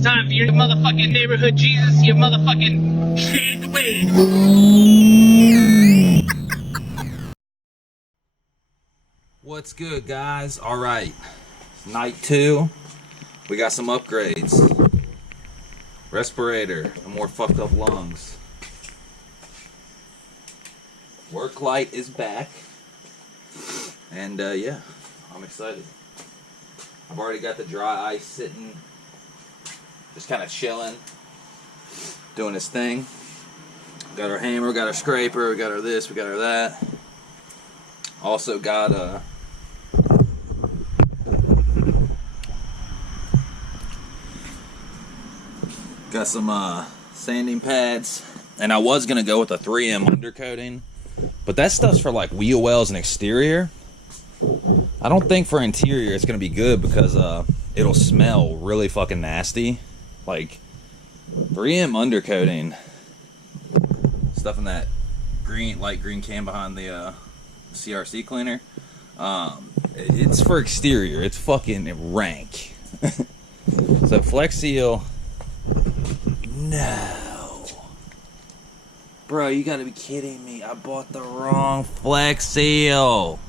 It's time for your motherfucking neighborhood Jesus, your motherfucking Shade Wade. What's good, guys? Alright, night 2. We got some upgrades. Respirator, no more fucked up lungs. Work light is back. And yeah, I'm excited. I've already got the dry ice sitting, just kind of chilling, doing his thing. Got our hammer, got our scraper, we got our this, we got our that. Also got some sanding pads, and I was gonna go with a 3M undercoating, but that stuff's for like wheel wells and exterior. I don't think for interior it's gonna be good because it'll smell really fucking nasty. Like 3M undercoating, stuff in that light green can behind the CRC cleaner. It's for exterior. It's fucking rank. So Flex Seal. No. Bro, you gotta be kidding me. I bought the wrong Flex Seal.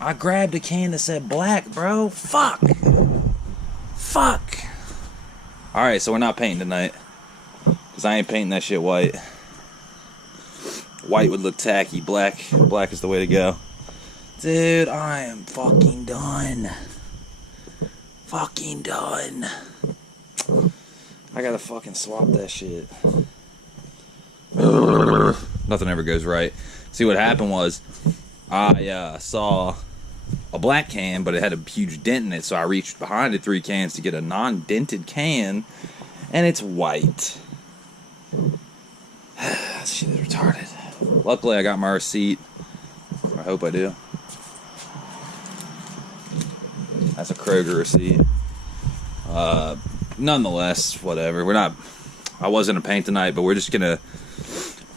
I grabbed a can that said black, bro. Fuck. Alright, so we're not painting tonight. Because I ain't painting that shit white. White would look tacky. Black is the way to go. Dude, I am fucking done. I gotta fucking swap that shit. Nothing ever goes right. See, what happened was, I saw a black can, but it had a huge dent in it, so I reached behind it 3 cans to get a non-dented can, and it's white. That shit is retarded. Luckily, I got my receipt. I hope I do. That's a Kroger receipt. Nonetheless, whatever. I wasn't gonna paint tonight, but we're just gonna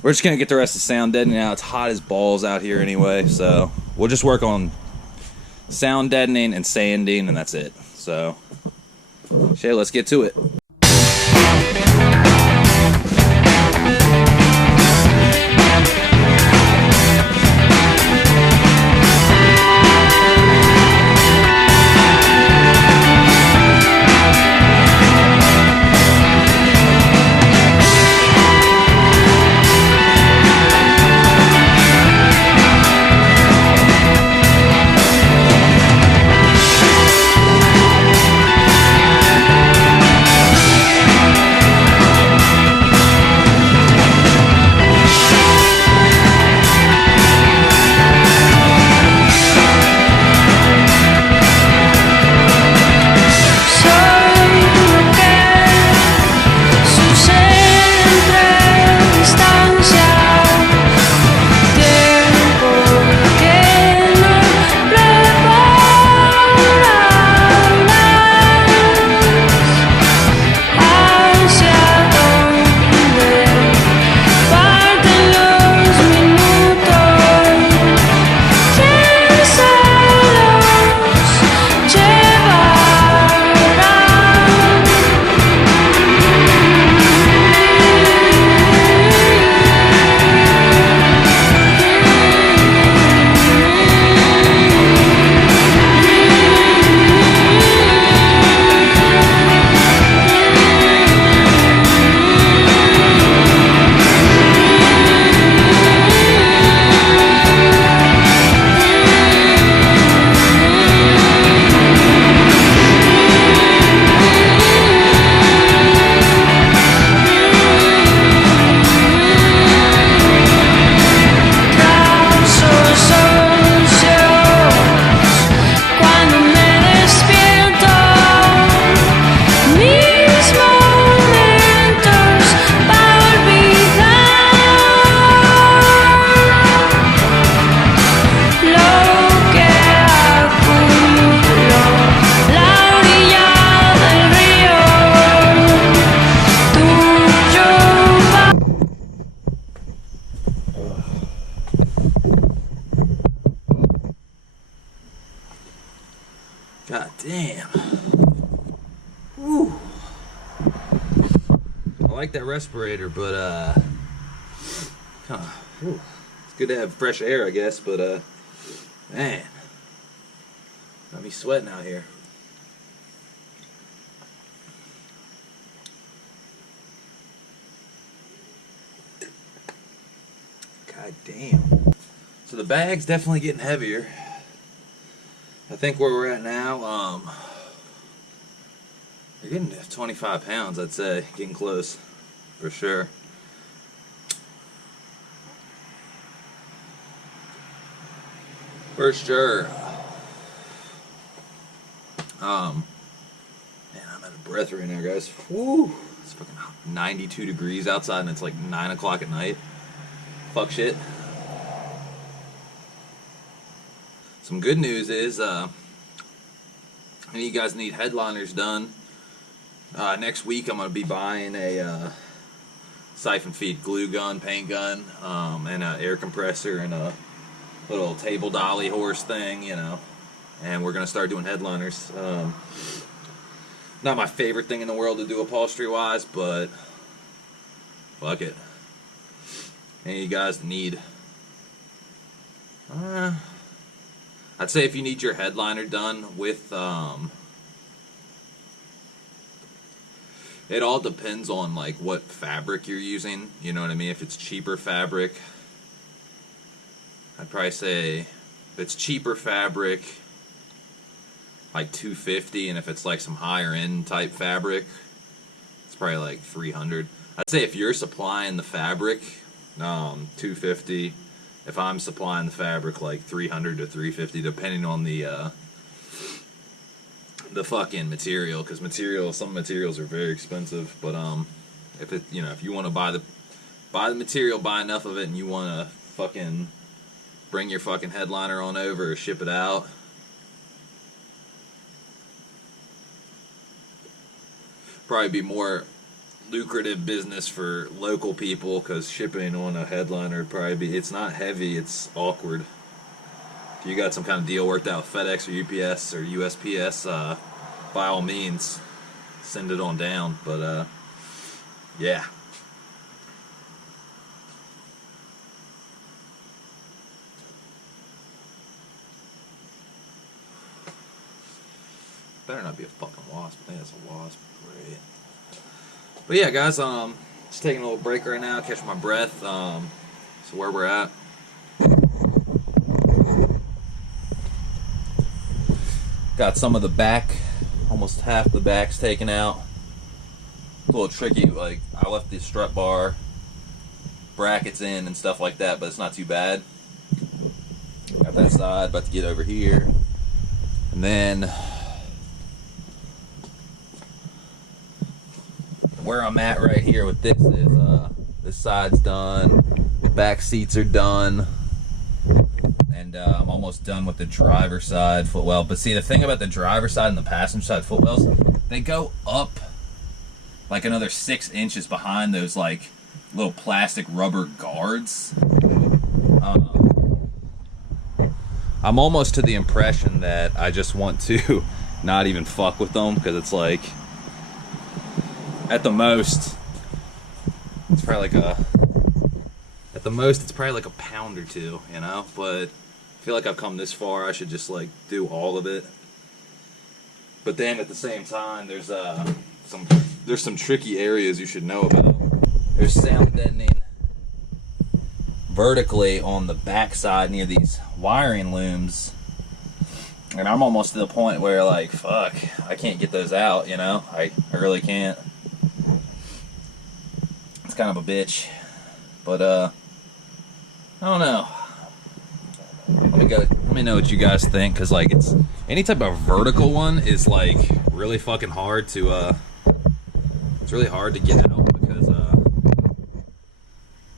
get the rest of sound deadening out. It's hot as balls out here anyway, so we'll just work on sound deadening and sanding, and that's it. So, Shay, let's get to it. like that respirator, but it's good to have fresh air, I guess. But man, got me sweating out here. God damn. So the bag's definitely getting heavier. I think where we're at now, you're getting to 25 pounds, I'd say. Getting close, for sure. For sure. Man, I'm out of breath right now, guys. Woo! It's fucking 92 degrees outside and it's like 9 o'clock at night. Fuck shit. Some good news is, any of you guys need headliners done, next week I'm going to be buying a siphon feed glue gun, paint gun, and an air compressor and a little table dolly horse thing, you know, and we're going to start doing headliners. Not my favorite thing in the world to do upholstery-wise, but fuck it. Any of you guys need... I'd say if you need your headliner done with, it all depends on like what fabric you're using, you know what I mean? If it's cheaper fabric, I'd probably say if it's cheaper fabric, like $250, and if it's like some higher end type fabric, it's probably like $300. I'd say if you're supplying the fabric, $250. If I'm supplying the fabric, like $300 to $350, depending on the fucking material, because some materials are very expensive. But if it, you know, if you want to buy the material, buy enough of it, and you want to fucking bring your fucking headliner on over or ship it out, probably be more lucrative business for local people, because shipping on a headliner would probably be, it's not heavy, it's awkward. If you got some kind of deal worked out with FedEx or UPS or USPS, by all means send it on down. But yeah, better not be a fucking wasp. I think that's a wasp. Great. But yeah, guys, just taking a little break right now, catch my breath. So where we're at. Got some of the back, almost half the back's taken out. It's a little tricky, like I left the strut bar brackets in and stuff like that, but it's not too bad. Got that side, about to get over here. And then where I'm at right here with this is this side's done, back seats are done, and I'm almost done with the driver's side footwell. But see, the thing about the driver's side and the passenger side footwells, they go up like another 6 inches behind those like little plastic rubber guards. I'm almost to the impression that I just want to not even fuck with them, because it's like, at the most, it's probably like a pound or two, you know? But I feel like I've come this far, I should just like do all of it. But then at the same time, there's some tricky areas you should know about. There's sound deadening vertically on the back side near these wiring looms, and I'm almost to the point where like, fuck, I can't get those out, you know? I really can't. It's kind of a bitch, but I don't know. Let me know what you guys think, because like, it's any type of vertical one is like really fucking hard to it's really hard to get out, because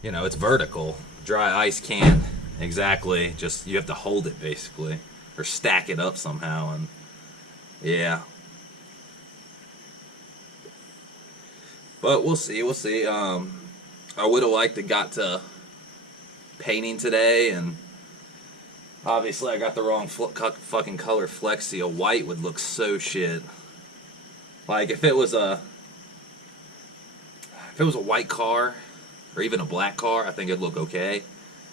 you know, it's vertical. Dry ice can't exactly, just, you have to hold it basically, or stack it up somehow, and yeah. But we'll see. I would have liked to got to painting today, and obviously I got the wrong fucking color flexi. A white would look so shit. Like if it was If it was a white car, or even a black car, I think it'd look okay.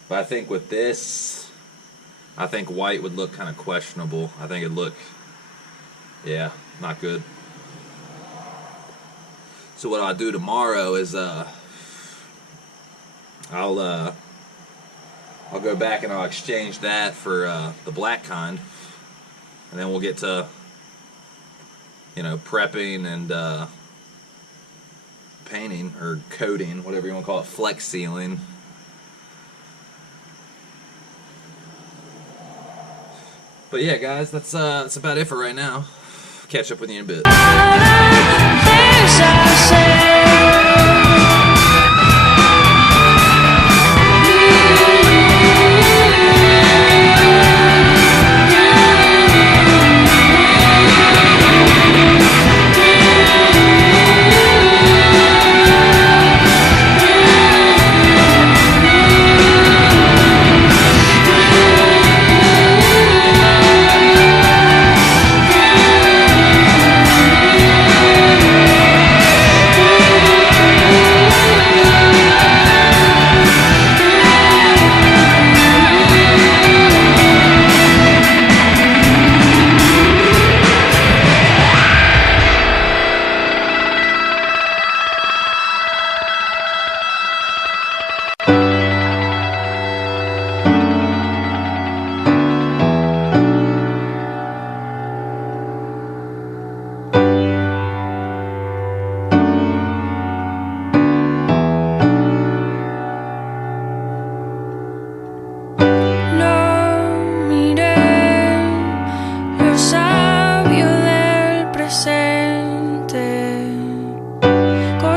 But I think with this, I think white would look kind of questionable. I think it'd look, yeah, not good. So what I'll do tomorrow is I'll go back and I'll exchange that for the black kind, and then we'll get to, you know, prepping and painting or coating, whatever you want to call it, flex sealing. But yeah, guys, that's about it for right now. Catch up with you in a bit.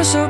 So